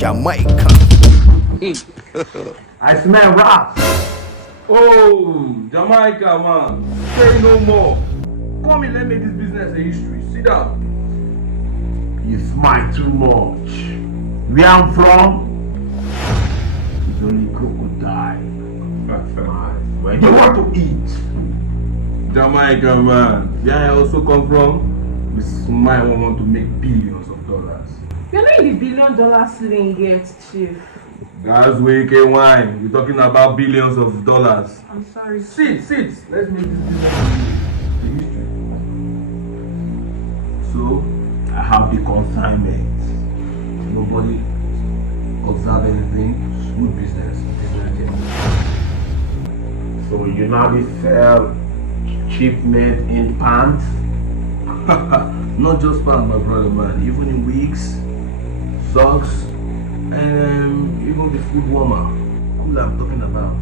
Jamaica. I smell rap. Oh, Jamaica, man. Say no more. Come and let me this business a history. Sit down. You smile too much. Where I'm from, it's only crocodile. When you want to eat. Jamaica, man. Where I also come from, we smile and want to make billions of dollars. You're not in the $1 billion ceiling yet, Chief. That's wicked wine. We're talking about billions of dollars. I'm sorry. Sit. Let's make this business a history. So, I have the consignment. Nobody observe anything. It's good business. So, you now sell cheap made in pants? Not just pants, my brother, man. Even in wigs, socks, and even the food warmer. Who I'm talking about?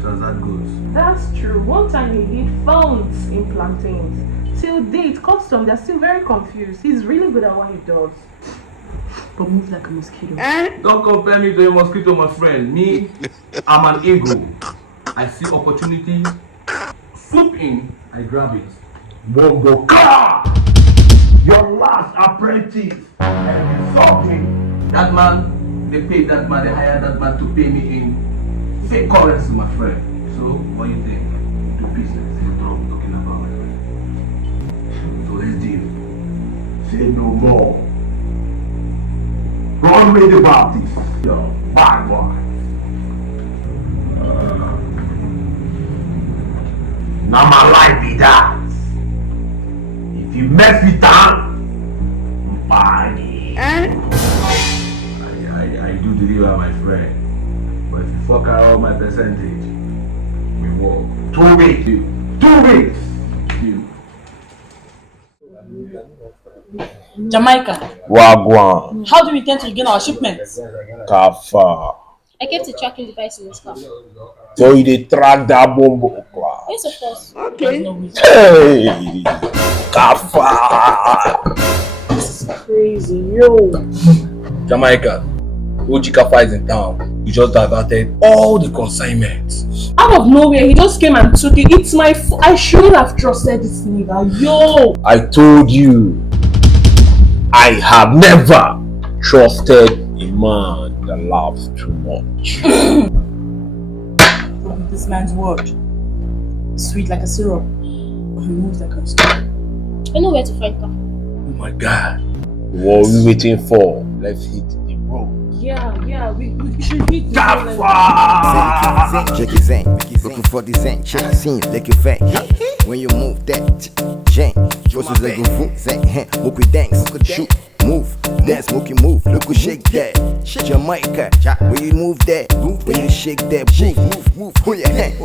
Just that goes. That's true. One time he did phones in plantains. Till date, custom, they're still very confused. He's really good at what he does. But moves like a mosquito. Don't compare me to a mosquito, my friend. Me, I'm an eagle. I see opportunity, swoop in, I grab it. Bongo car! Your last apprentice and something. That man, they paid that man, they hired that man to pay me in fake currency, my friend. So, what do you think? Do business, you know what I'm talking about, my friend. So, let's deal. Say no more. Run with the Baptist. Yo, bad boy. Now my life be that. If you mess with them, body. I do deliver, my friend. But if you fuck around my percentage, we walk. 2 weeks. 2 weeks. Jamaica, Wagwan, how do we intend to regain our shipments? Kafa. I kept a tracking device in his car. So you dey track that bomb class. Yes, of course. Okay. No way. Hey, Kafa. This is crazy, yo. Jamaica, OG Kafa is in town. You just diverted all the consignments. Out of nowhere, he just came and took it. It's my I shouldn't have trusted this nigga. Yo! I told you, I have never trusted a man that laughs too much. This man's word. Sweet like a syrup, but he moves like a stone. I know where to find car. Oh my God. What are we waiting for? Let's hit the road. Yeah, we should hit the Zen, check it zen. Looking for the zen, check the scene, like your fang. When you move that, jen. Just as a good zen, move with dance, shoot, move, dance, smoky move, look who shake that. Jamaica, when you move that, when you shake that, move, pull your hand.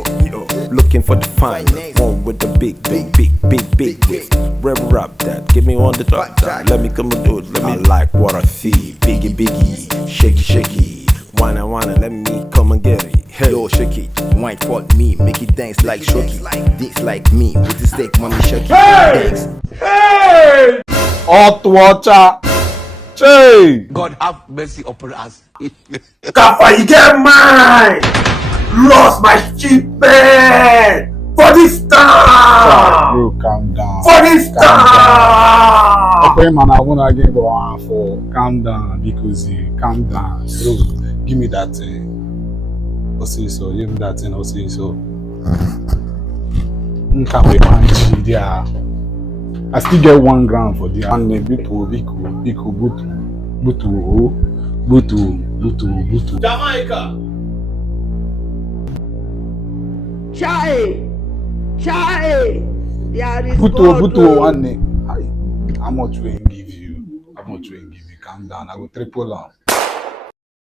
Looking for the fine one with the big whip. Rev up that, give me on the top. Let me come and do it. Let me like what I see. Biggie, shaky. Wanna, let me come and get it. Hey. Yo, shake it, wine for me, make it dance like Shoki. Dance like me, with the steak, mommy shake it. Dance. Hey! Hot water. Hey! God have mercy upon us. Kafa, you get mine! Lost my shipment! For this time! Bro, calm down. For this time! Okay, man, I wanna give one for calm down because calm down. Bro, give me that thing. I'll say so. Give me that thing. I'll say so. Can't be managed there. I still get 1 gram for the and butu. Jamaica. Chai. There is Butu one name. How much will I give you? Calm down. I will triple out.